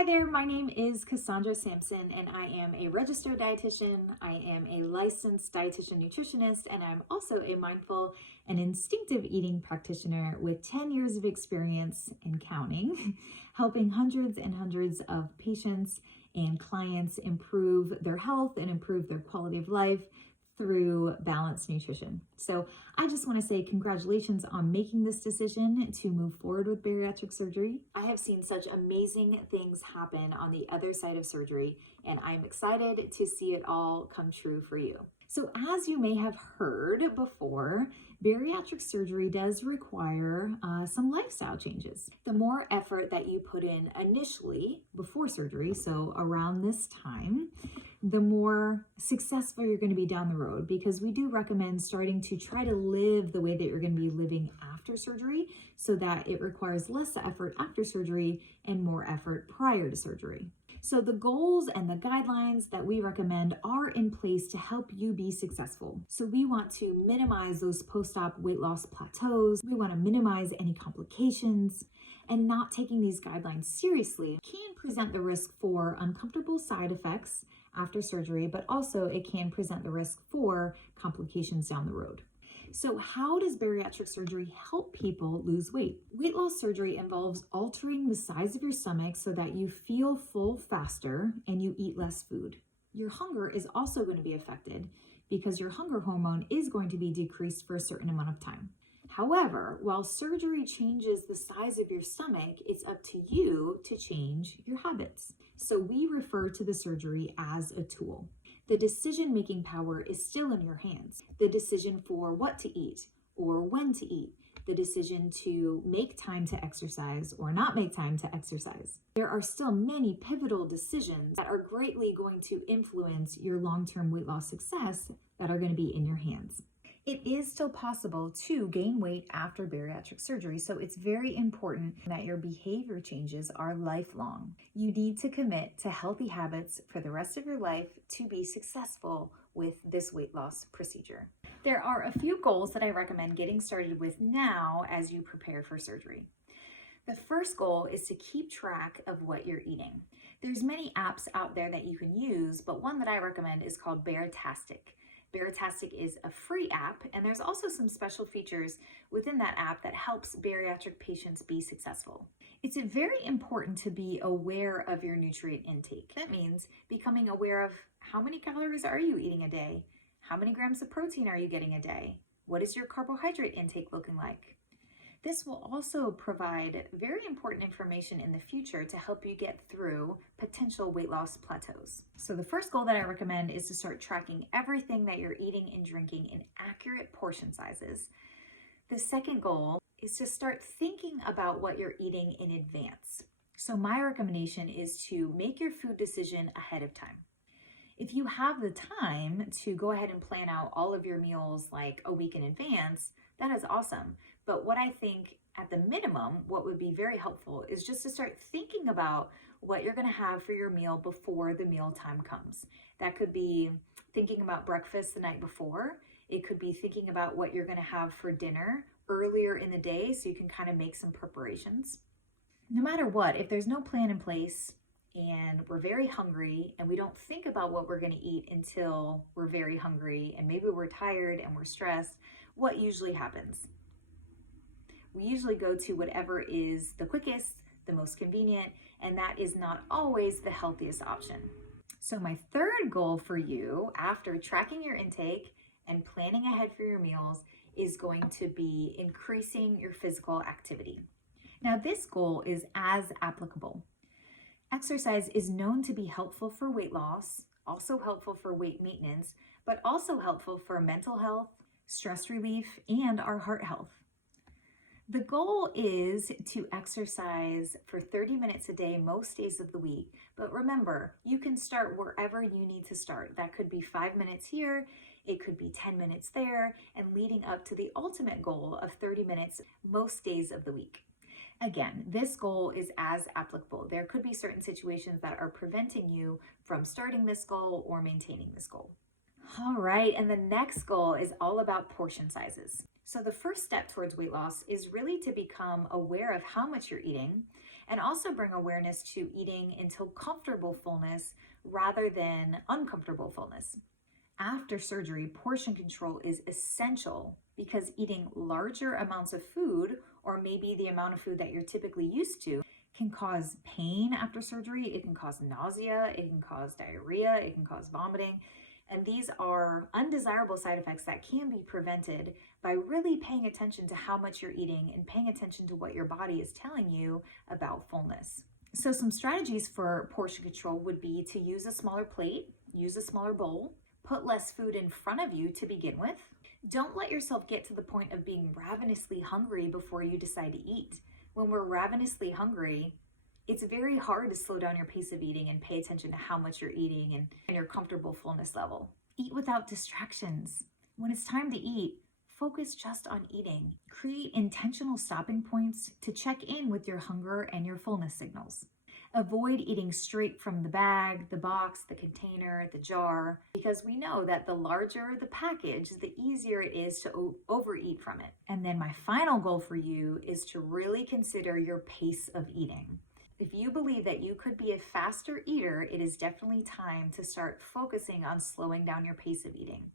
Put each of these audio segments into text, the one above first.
Hi there, my name is Cassandra Sampson and I am a registered dietitian. I am a licensed dietitian nutritionist and I'm also a mindful and instinctive eating practitioner with 10 years of experience and counting, helping hundreds and hundreds of patients and clients improve their health and improve their quality of life through balanced nutrition. So I just want to say congratulations on making this decision to move forward with bariatric surgery. I have seen such amazing things happen on the other side of surgery, and I'm excited to see it all come true for you. So as you may have heard before, bariatric surgery does require some lifestyle changes. The more effort that you put in initially before surgery, so around this time, the more successful you're going to be down the road, because we do recommend starting to try to live the way that you're going to be living after surgery so that it requires less effort after surgery and more effort prior to surgery. So the goals and the guidelines that we recommend are in place to help you be successful. So we want to minimize those post-op weight loss plateaus. We want to minimize any complications, and not taking these guidelines seriously can present the risk for uncomfortable side effects after surgery, but also it can present the risk for complications down the road. So how does bariatric surgery help people lose weight? Weight loss surgery involves altering the size of your stomach so that you feel full faster and you eat less food. Your hunger is also going to be affected because your hunger hormone is going to be decreased for a certain amount of time. However, while surgery changes the size of your stomach, it's up to you to change your habits. So we refer to the surgery as a tool. The decision-making power is still in your hands. The decision for what to eat or when to eat, the decision to make time to exercise or not make time to exercise. There are still many pivotal decisions that are greatly going to influence your long-term weight loss success that are going to be in your hands. It is still possible to gain weight after bariatric surgery, so it's very important that your behavior changes are lifelong. You need to commit to healthy habits for the rest of your life to be successful with this weight loss procedure. There are a few goals that I recommend getting started with now as you prepare for surgery. The first goal is to keep track of what you're eating. There's many apps out there that you can use, but one that I recommend is called Bariatric. Bariatric is a free app, and there's also some special features within that app that helps bariatric patients be successful. It's very important to be aware of your nutrient intake. That means becoming aware of how many calories are you eating a day? How many grams of protein are you getting a day? What is your carbohydrate intake looking like? This will also provide very important information in the future to help you get through potential weight loss plateaus. So the first goal that I recommend is to start tracking everything that you're eating and drinking in accurate portion sizes. The second goal is to start thinking about what you're eating in advance. So my recommendation is to make your food decision ahead of time. If you have the time to go ahead and plan out all of your meals like a week in advance, that is awesome. But what I think at the minimum, what would be very helpful is just to start thinking about what you're going to have for your meal before the meal time comes. That could be thinking about breakfast the night before. It could be thinking about what you're going to have for dinner earlier in the day so you can kind of make some preparations. No matter what, if there's no plan in place and we're very hungry and we don't think about what we're going to eat until we're very hungry and maybe we're tired and we're stressed, what usually happens? We usually go to whatever is the quickest, the most convenient, and that is not always the healthiest option. So my third goal for you after tracking your intake and planning ahead for your meals is going to be increasing your physical activity. Now this goal is as applicable. Exercise is known to be helpful for weight loss, also helpful for weight maintenance, but also helpful for mental health, stress relief, and our heart health. The goal is to exercise for 30 minutes a day most days of the week. But remember, you can start wherever you need to start. That could be 5 minutes here, it could be 10 minutes there, and leading up to the ultimate goal of 30 minutes most days of the week. Again, this goal is as applicable. There could be certain situations that are preventing you from starting this goal or maintaining this goal. All right, and the next goal is all about portion sizes. So the first step towards weight loss is really to become aware of how much you're eating and also bring awareness to eating until comfortable fullness rather than uncomfortable fullness. After surgery, portion control is essential because eating larger amounts of food, or maybe the amount of food that you're typically used to, can cause pain after surgery. It can cause nausea, it can cause diarrhea, it can cause vomiting. And these are undesirable side effects that can be prevented by really paying attention to how much you're eating and paying attention to what your body is telling you about fullness. So some strategies for portion control would be to use a smaller plate, use a smaller bowl, put less food in front of you to begin with. Don't let yourself get to the point of being ravenously hungry before you decide to eat. When we're ravenously hungry, it's very hard to slow down your pace of eating and pay attention to how much you're eating and your comfortable fullness level. Eat without distractions. When it's time to eat, focus just on eating. Create intentional stopping points to check in with your hunger and your fullness signals. Avoid eating straight from the bag, the box, the container, the jar, because we know that the larger the package, the easier it is to overeat from it. And then my final goal for you is to really consider your pace of eating. If you believe that you could be a faster eater, it is definitely time to start focusing on slowing down your pace of eating.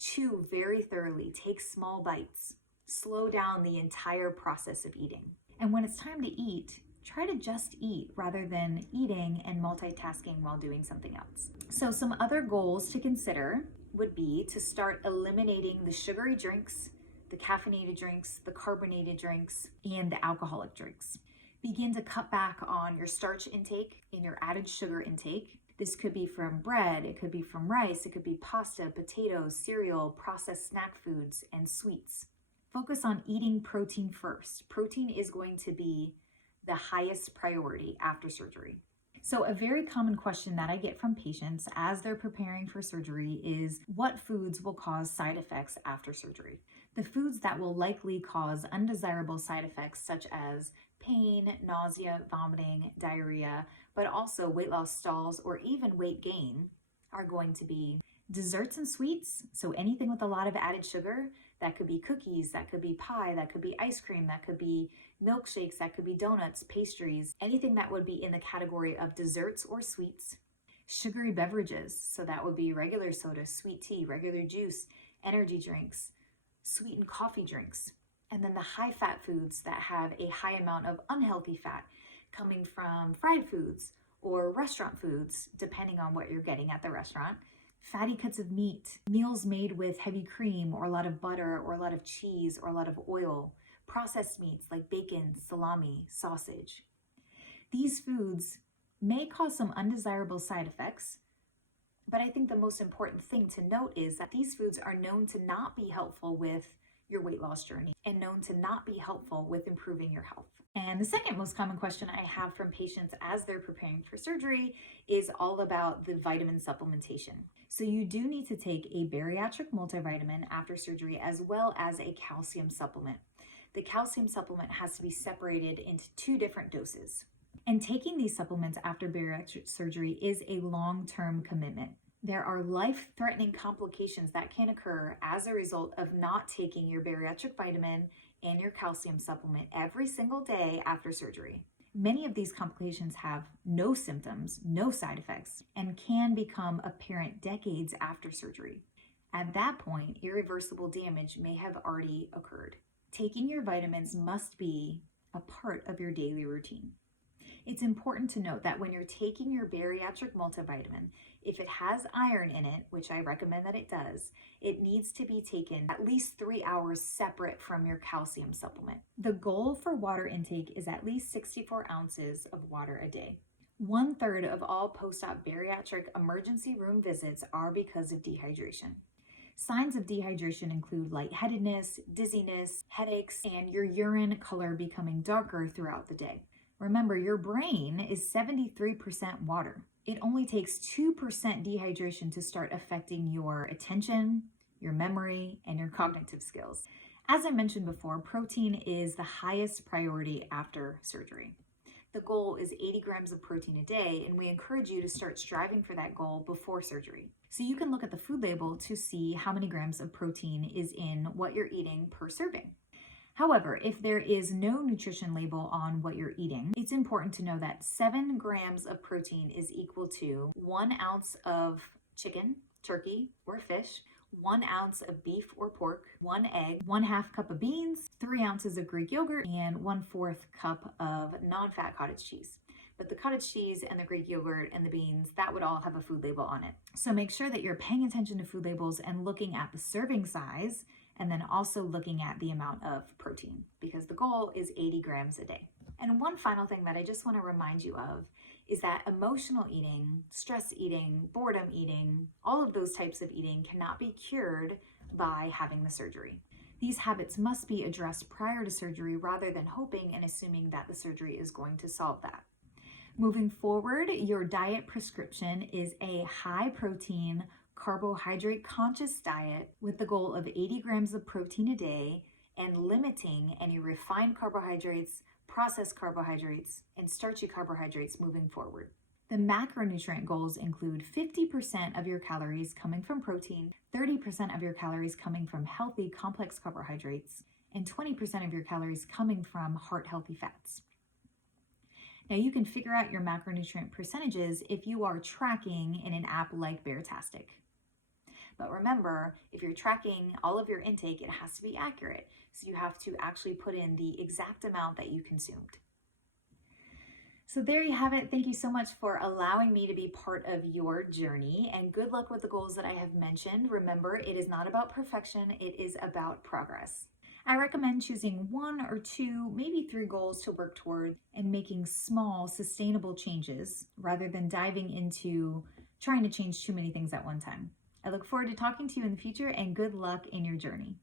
Chew very thoroughly, take small bites, slow down the entire process of eating. And when it's time to eat, try to just eat rather than eating and multitasking while doing something else. So some other goals to consider would be to start eliminating the sugary drinks, the caffeinated drinks, the carbonated drinks, and the alcoholic drinks. Begin to cut back on your starch intake and your added sugar intake. This could be from bread, it could be from rice, it could be pasta, potatoes, cereal, processed snack foods, and sweets. Focus on eating protein first. Protein is going to be the highest priority after surgery. So a very common question that I get from patients as they're preparing for surgery is what foods will cause side effects after surgery? The foods that will likely cause undesirable side effects such as pain, nausea, vomiting, diarrhea, but also weight loss stalls or even weight gain are going to be desserts and sweets. So anything with a lot of added sugar, that could be cookies, that could be pie, that could be ice cream, that could be milkshakes, that could be donuts, pastries, anything that would be in the category of desserts or sweets. Sugary beverages, so that would be regular soda, sweet tea, regular juice, energy drinks, sweetened coffee drinks. And then the high fat foods that have a high amount of unhealthy fat coming from fried foods or restaurant foods, depending on what you're getting at the restaurant. Fatty cuts of meat, meals made with heavy cream or a lot of butter or a lot of cheese or a lot of oil, processed meats like bacon, salami, sausage. These foods may cause some undesirable side effects, but I think the most important thing to note is that these foods are known to not be helpful with your weight loss journey and known to not be helpful with improving your health. And the second most common question I have from patients as they're preparing for surgery is all about the vitamin supplementation. So you do need to take a bariatric multivitamin after surgery as well as a calcium supplement. The calcium supplement has to be separated into 2 different doses. And taking these supplements after bariatric surgery is a long-term commitment. There are life-threatening complications that can occur as a result of not taking your bariatric vitamin and your calcium supplement every single day after surgery. Many of these complications have no symptoms, no side effects, and can become apparent decades after surgery. At that point, irreversible damage may have already occurred. Taking your vitamins must be a part of your daily routine. It's important to note that when you're taking your bariatric multivitamin, if it has iron in it, which I recommend that it does, it needs to be taken at least 3 hours separate from your calcium supplement. The goal for water intake is at least 64 ounces of water a day. 1/3 of all post-op bariatric emergency room visits are because of dehydration. Signs of dehydration include lightheadedness, dizziness, headaches, and your urine color becoming darker throughout the day. Remember, your brain is 73% water. It only takes 2% dehydration to start affecting your attention, your memory, and your cognitive skills. As I mentioned before, protein is the highest priority after surgery. The goal is 80 grams of protein a day, and we encourage you to start striving for that goal before surgery. So you can look at the food label to see how many grams of protein is in what you're eating per serving. However, if there is no nutrition label on what you're eating, it's important to know that 7 grams of protein is equal to 1 ounce of chicken, turkey, or fish, 1 ounce of beef or pork, 1 egg, 1/2 cup of beans, 3 ounces of Greek yogurt, and 1/4 cup of non-fat cottage cheese. But the cottage cheese and the Greek yogurt and the beans, that would all have a food label on it. So make sure that you're paying attention to food labels and looking at the serving size, and then also looking at the amount of protein, because the goal is 80 grams a day. And one final thing that I just want to remind you of is that emotional eating, stress eating, boredom eating, all of those types of eating cannot be cured by having the surgery. These habits must be addressed prior to surgery rather than hoping and assuming that the surgery is going to solve that. Moving forward, your diet prescription is a high protein, carbohydrate conscious diet with the goal of 80 grams of protein a day and limiting any refined carbohydrates, processed carbohydrates, and starchy carbohydrates moving forward. The macronutrient goals include 50% of your calories coming from protein, 30% of your calories coming from healthy complex carbohydrates, and 20% of your calories coming from heart-healthy fats. Now you can figure out your macronutrient percentages if you are tracking in an app like Bariatric. But remember, if you're tracking all of your intake, it has to be accurate. So you have to actually put in the exact amount that you consumed. So there you have it. Thank you so much for allowing me to be part of your journey, and good luck with the goals that I have mentioned. Remember, it is not about perfection, it is about progress. I recommend choosing 1 or 2, maybe 3 goals to work toward and making small, sustainable changes rather than diving into trying to change too many things at one time. I look forward to talking to you in the future, and good luck in your journey.